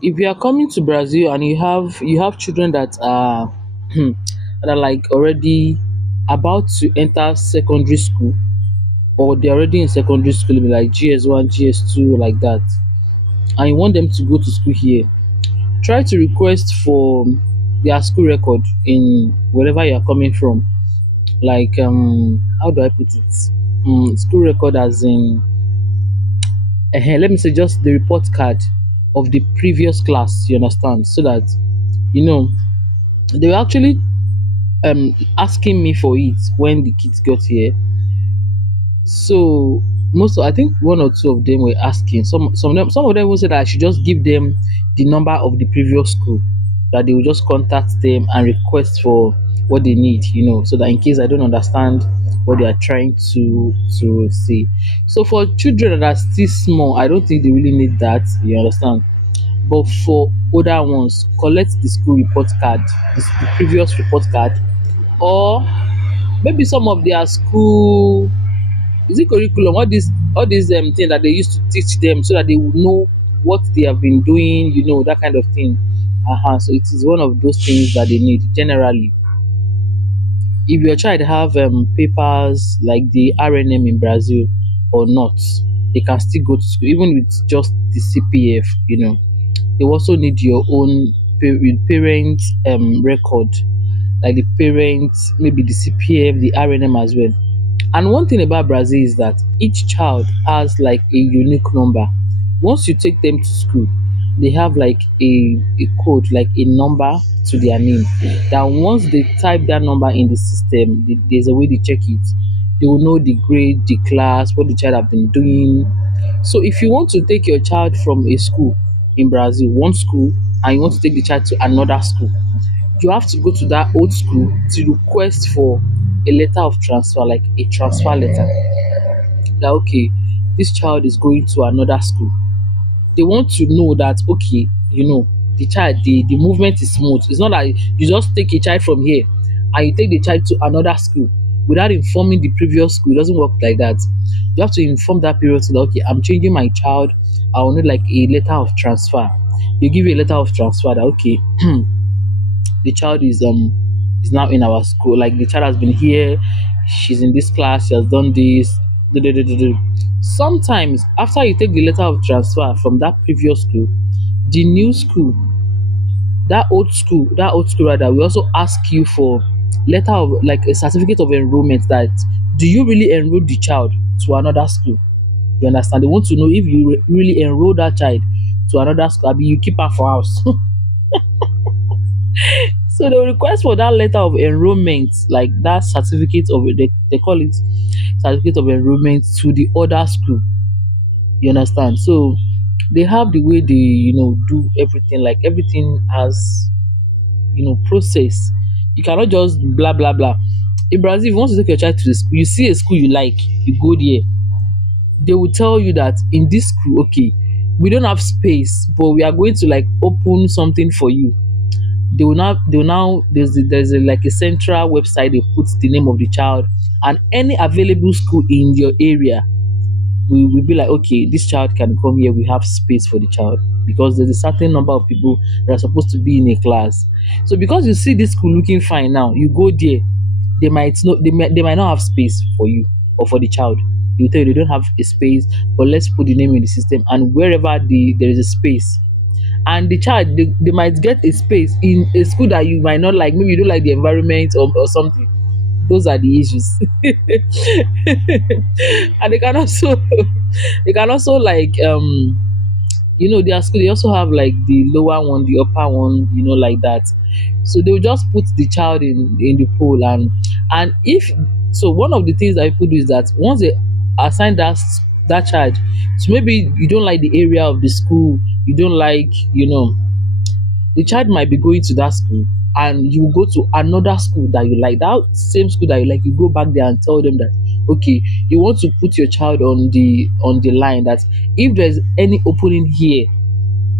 If you are coming to Brazil and you have children that are that are like already about to enter secondary school, or they're already in secondary school, maybe like GS1, GS2, like that, and you want them to go to school here, try to request for their school record in wherever you are coming from. Like how do I put it? School record as in let me say just the report card of the previous class, you understand? So that you know they were actually asking me for it when the kids got here. So I think one or two of them were asking. Some of them even said that I should just give them the number of the previous school, that they will just contact them and request for what they need, so that in case I don't understand what they are trying to say. So for children that are still small, I don't think they really need that, you understand. But for older ones, collect the school report card, the previous report card, or maybe some of their school, is it curriculum, all these things that they used to teach them so that they would know what they have been doing, that kind of thing. So it is one of those things that they need generally. If your child have papers like the RNM in Brazil or not, they can still go to school even with just the CPF. They also need your own parent record, like the parents, maybe the CPF, the RNM as well. And one thing about Brazil is that each child has like a unique number. Once you take them to school, they have like a code, like a number to their name. That once they type that number in the system, there's a way they check it. They will know the grade, the class, what the child have been doing. So if you want to take your child from a school in Brazil, one school, and you want to take the child to another school, you have to go to that old school to request for a letter of transfer, like a transfer letter, that okay, this child is going to another school. They want to know that okay, the child, the movement is smooth. It's not like you just take a child from here and you take the child to another school without informing the previous school. It doesn't work like that. You have to inform that period so that okay, I'm changing my child, I will need like a letter of transfer. They give you a letter of transfer that okay, the child is now in our school, like the child has been here, she's in this class, she has done this, do, do, do, do, do. Sometimes after you take the letter of transfer from that previous school, the new school, that old school rather, we also ask you for letter of, like, a certificate of enrollment, that do you really enroll the child to another school. You understand? They want to know if you really enroll that child to another school, abi you keep her for house. So they request for that letter of enrollment, like that certificate of, they call it certificate of enrollment to the other school. You understand? So they have the way they, do everything. Like everything has, process. You cannot just blah blah blah. In Brazil, if you want to take your child to the school, you see a school you like, you go there. They will tell you that in this school, okay, we don't have space, but we are going to like open something for you. They will now like a central website, they put the name of the child and any available school in your area. We will be like, okay, this child can come here, we have space for the child, because there's a certain number of people that are supposed to be in a class. So because you see this school looking fine now, you go there, they might not have space for you or for the child. They will tell you they don't have a space, but let's put the name in the system, and wherever there is a space, and the child, they might get a space in a school that you might not like, maybe you don't like the environment, or something. Those are the issues. And they can also like their school, they also have like the lower one, the upper one, like that. So they'll just put the child in the pool, and if so, one of the things that people do is that once they assign that child, so maybe you don't like the area of the school, you don't like, the child might be going to that school, and you go to another school that you like, that same school that you like, you go back there and tell them that okay, you want to put your child on the line, that if there's any opening here,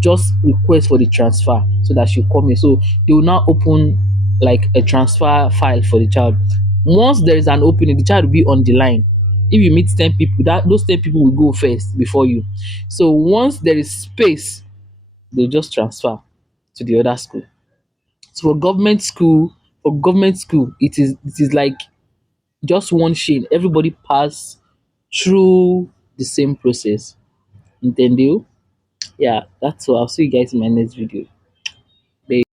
just request for the transfer so that she'll come here. So they will now open like a transfer file for the child. Once there is an opening, the child will be on the line. If you meet 10 people, that those 10 people will go first before you. So once there is space, They'll just transfer to the other school. So for government school, it is like just one chain. Everybody pass through the same process. Entendeu? Yeah, that's all. I'll see you guys in my next video.